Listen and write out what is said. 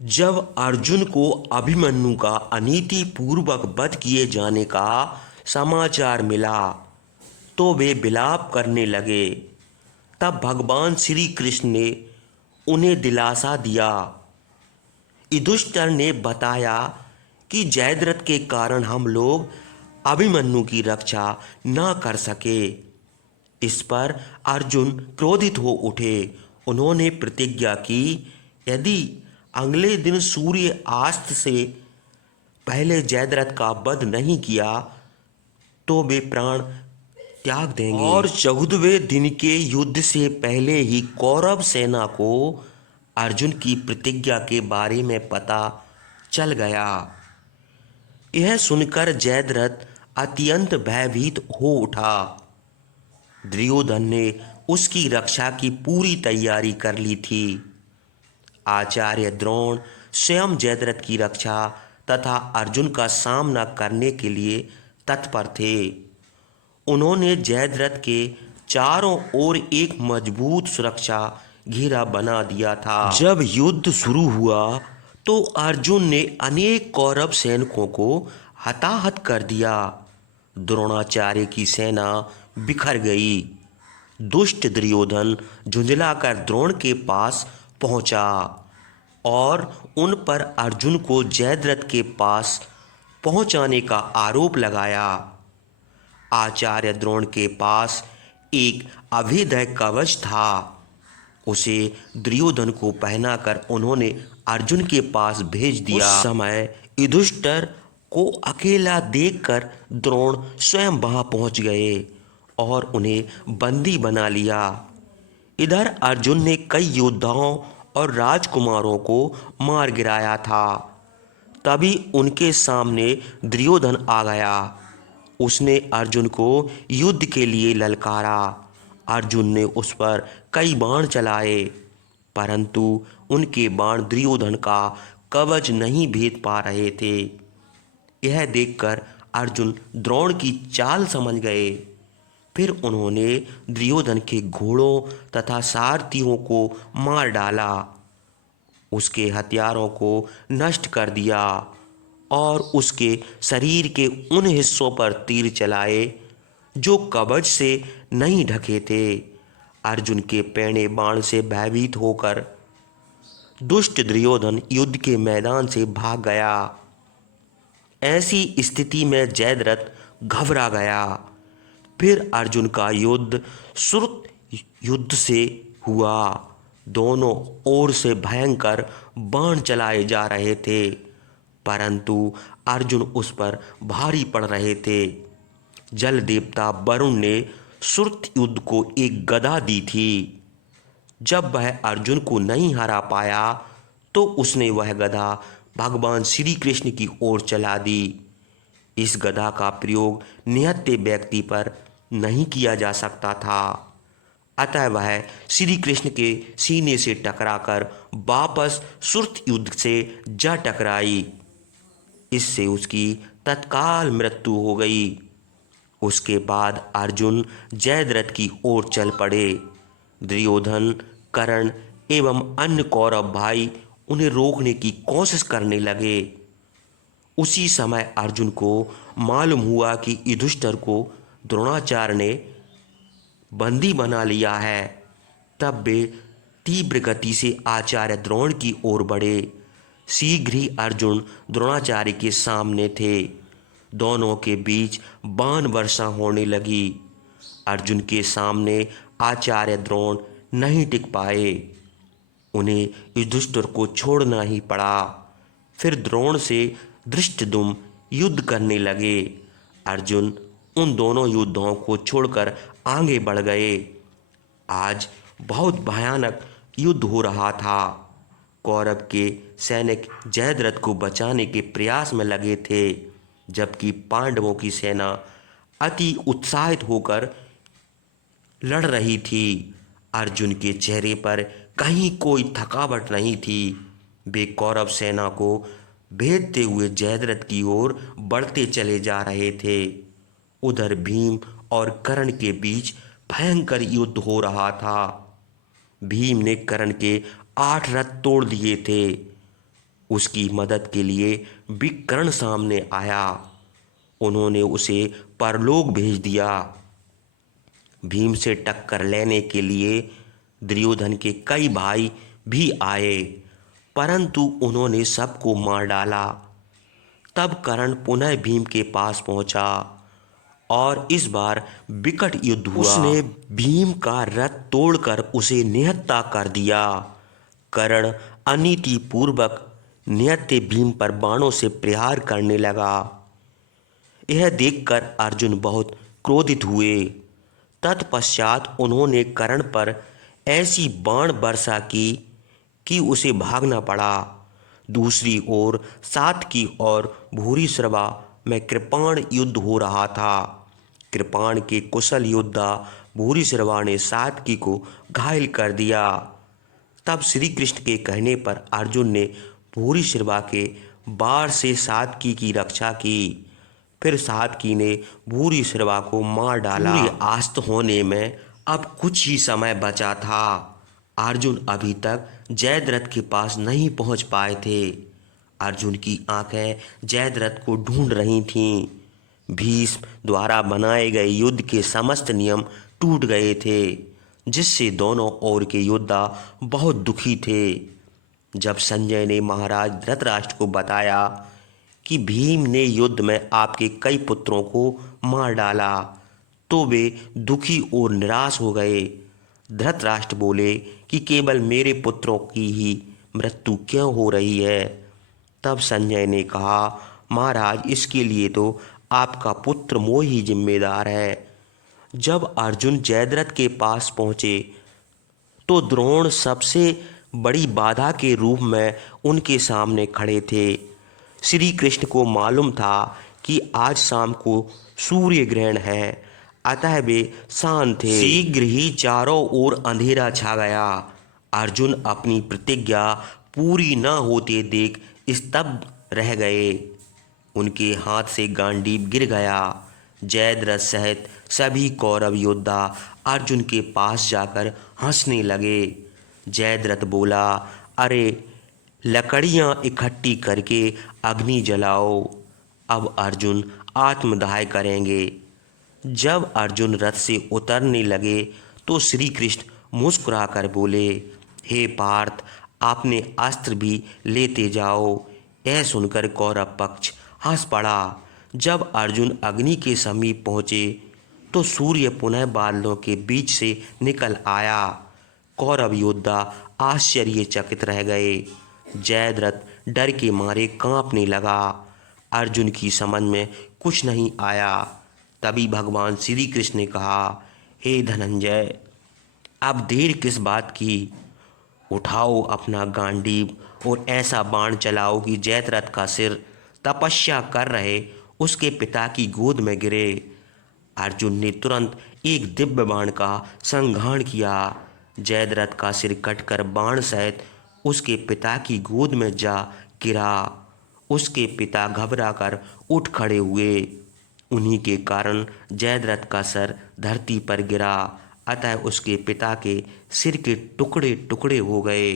जब अर्जुन को अभिमन्यु का अनीति पूर्वक वध किए जाने का समाचार मिला तो वे विलाप करने लगे। तब भगवान श्री कृष्ण ने उन्हें दिलासा दिया। युधिष्ठिर ने बताया कि जयद्रथ के कारण हम लोग अभिमन्यु की रक्षा न कर सके। इस पर अर्जुन क्रोधित हो उठे। उन्होंने प्रतिज्ञा की, यदि अगले दिन सूर्य अस्त से पहले जयद्रथ का वध नहीं किया तो वे प्राण त्याग देंगे। और 14वें दिन के युद्ध से पहले ही कौरव सेना को अर्जुन की प्रतिज्ञा के बारे में पता चल गया। यह सुनकर जयद्रथ अत्यंत भयभीत हो उठा। दुर्योधन ने उसकी रक्षा की पूरी तैयारी कर ली थी। आचार्य द्रोण स्वयं जयद्रथ की रक्षा तथा अर्जुन का सामना करने के लिए तत्पर थे। उन्होंने जयद्रथ के चारों ओर एक मजबूत सुरक्षा घेरा बना दिया था। जब युद्ध शुरू हुआ तो अर्जुन ने अनेक कौरव सैनिकों को हताहत कर दिया। द्रोणाचार्य की सेना बिखर गई। दुष्ट दुर्योधन झुंझलाकर द्रोण के पास पहुंचा और उन पर अर्जुन को जयद्रथ के पास पहुंचाने का आरोप लगाया। आचार्य द्रोण के पास एक अभेद्य कवच था। उसे दुर्योधन को पहनाकर उन्होंने अर्जुन के पास भेज दिया। उस समय युधिष्ठिर को अकेला देखकर द्रोण स्वयं वहां पहुंच गए और उन्हें बंदी बना लिया। इधर अर्जुन ने कई योद्धाओं और राजकुमारों को मार गिराया था। तभी उनके सामने दुर्योधन आ गया। उसने अर्जुन को युद्ध के लिए ललकारा। अर्जुन ने उस पर कई बाण चलाए, परंतु उनके बाण दुर्योधन का कवच नहीं भेद पा रहे थे। यह देखकर अर्जुन द्रोण की चाल समझ गए। फिर उन्होंने दुर्योधन के घोड़ों तथा सारथियों को मार डाला, उसके हथियारों को नष्ट कर दिया और उसके शरीर के उन हिस्सों पर तीर चलाए जो कवच से नहीं ढके थे। अर्जुन के पैने बाण से भयभीत होकर दुष्ट दुर्योधन युद्ध के मैदान से भाग गया। ऐसी स्थिति में जयद्रथ घबरा गया। फिर अर्जुन का युद्ध श्रुत युद्ध से हुआ। दोनों ओर से भयंकर बाण चलाए जा रहे थे, परंतु अर्जुन उस पर भारी पड़ रहे थे। जल देवता वरुण ने श्रुत युद्ध को एक गदा दी थी। जब वह अर्जुन को नहीं हरा पाया तो उसने वह गदा भगवान श्री कृष्ण की ओर चला दी। इस गदा का प्रयोग निहत्थे व्यक्ति पर नहीं किया जा सकता था, अतः वह श्री कृष्ण के सीने से टकराकर वापस श्रुत युद्ध से जा टकराई। इससे उसकी तत्काल मृत्यु हो गई। उसके बाद अर्जुन जयद्रथ की ओर चल पड़े। दुर्योधन, कर्ण एवं अन्य कौरव भाई उन्हें रोकने की कोशिश करने लगे। उसी समय अर्जुन को मालूम हुआ कि युधिष्ठिर को द्रोणाचार्य ने बंदी बना लिया है। तब वे तीव्र गति से आचार्य द्रोण की ओर बढ़े। शीघ्र ही अर्जुन द्रोणाचार्य के सामने थे। दोनों के बीच बाण वर्षा होने लगी। अर्जुन के सामने आचार्य द्रोण नहीं टिक पाए। उन्हें युधिष्ठिर को छोड़ना ही पड़ा। फिर द्रोण से धृष्टद्युम्न युद्ध करने लगे। अर्जुन उन दोनों योद्धाओं को छोड़कर आगे बढ़ गए। आज बहुत भयानक युद्ध हो रहा था। कौरव के सैनिक जयद्रथ को बचाने के प्रयास में लगे थे, जबकि पांडवों की सेना अति उत्साहित होकर लड़ रही थी। अर्जुन के चेहरे पर कहीं कोई थकावट नहीं थी। वे कौरव सेना को भेदते हुए जयद्रथ की ओर बढ़ते चले जा रहे थे। उधर भीम और कर्ण के बीच भयंकर युद्ध हो रहा था। भीम ने कर्ण के 8 रथ तोड़ दिए थे। उसकी मदद के लिए विकर्ण सामने आया। उन्होंने उसे परलोक भेज दिया। भीम से टक्कर लेने के लिए दुर्योधन के कई भाई भी आए, परंतु उन्होंने सबको मार डाला। तब कर्ण पुनः भीम के पास पहुंचा और इस बार विकट युद्ध हुआ। उसने भीम का रथ तोड़कर उसे निहत्था कर दिया। कर्ण अनीति पूर्वक निहत्थे भीम पर बाणों से प्रहार करने लगा। यह देखकर अर्जुन बहुत क्रोधित हुए। तत्पश्चात उन्होंने कर्ण पर ऐसी बाण वर्षा की कि उसे भागना पड़ा। दूसरी ओर सात्यकी और भूरिश्रवा में कृपाण युद्ध हो रहा था। कृपाण के कुशल योद्धा भूरिश्रवा ने सात्यकी को घायल कर दिया। तब श्री कृष्ण के कहने पर अर्जुन ने भूरिश्रवा के बाण से सात्यकी की रक्षा की। फिर सात्यकी ने भूरिश्रवा को मार डाला। सूर्यास्त होने में अब कुछ ही समय बचा था। अर्जुन अभी तक जयद्रथ के पास नहीं पहुंच पाए थे। अर्जुन की आंखें जयद्रथ को ढूंढ रही थीं। भीष्म द्वारा बनाए गए युद्ध के समस्त नियम टूट गए थे, जिससे दोनों ओर के योद्धा बहुत दुखी थे। जब संजय ने महाराज धृतराष्ट्र को बताया कि भीम ने युद्ध में आपके कई पुत्रों को मार डाला, तो वे दुखी और निराश हो गए। धृतराष्ट्र बोले कि केवल मेरे पुत्रों की ही मृत्यु क्यों हो रही है। तब संजय ने कहा, महाराज, इसके लिए तो आपका पुत्र मोह ही जिम्मेदार है। जब अर्जुन जयद्रथ के पास पहुंचे तो द्रोण सबसे बड़ी बाधा के रूप में उनके सामने खड़े थे। श्री कृष्ण को मालूम था कि आज शाम को सूर्य ग्रहण है, अतः वे शांत थे। शीघ्र ही चारों ओर अंधेरा छा गया। अर्जुन अपनी प्रतिज्ञा पूरी न होते देख स्तब्ध रह गए। उनके हाथ से गांडीव गिर गया। जयद्रथ सहित सभी कौरव योद्धा अर्जुन के पास जाकर हंसने लगे। जयद्रथ बोला, अरे लकड़ियां इकट्ठी करके अग्नि जलाओ, अब अर्जुन आत्मदाह करेंगे। जब अर्जुन रथ से उतरने लगे तो श्री कृष्ण मुस्कुराकर बोले, हे पार्थ, आपने अस्त्र भी लेते जाओ। यह सुनकर कौरव पक्ष हंस पड़ा। जब अर्जुन अग्नि के समीप पहुँचे तो सूर्य पुनः बादलों के बीच से निकल आया। कौरव योद्धा आश्चर्यचकित रह गए। जयद्रथ डर के मारे कांपने लगा। अर्जुन की समझ में कुछ नहीं आया। तभी भगवान श्री कृष्ण ने कहा, हे धनंजय, अब देर किस बात की। उठाओ अपना गांडीव और ऐसा बाण चलाओ कि जयद्रथ का सिर तपस्या कर रहे उसके पिता की गोद में गिरे। अर्जुन ने तुरंत एक दिव्य बाण का संघाण किया। जयद्रथ का सिर कटकर बाण सहित उसके पिता की गोद में जा गिरा। उसके पिता घबराकर उठ खड़े हुए। उन्हीं के कारण जयद्रथ का सर धरती पर गिरा, अतः उसके पिता के सिर के टुकड़े टुकड़े हो गए।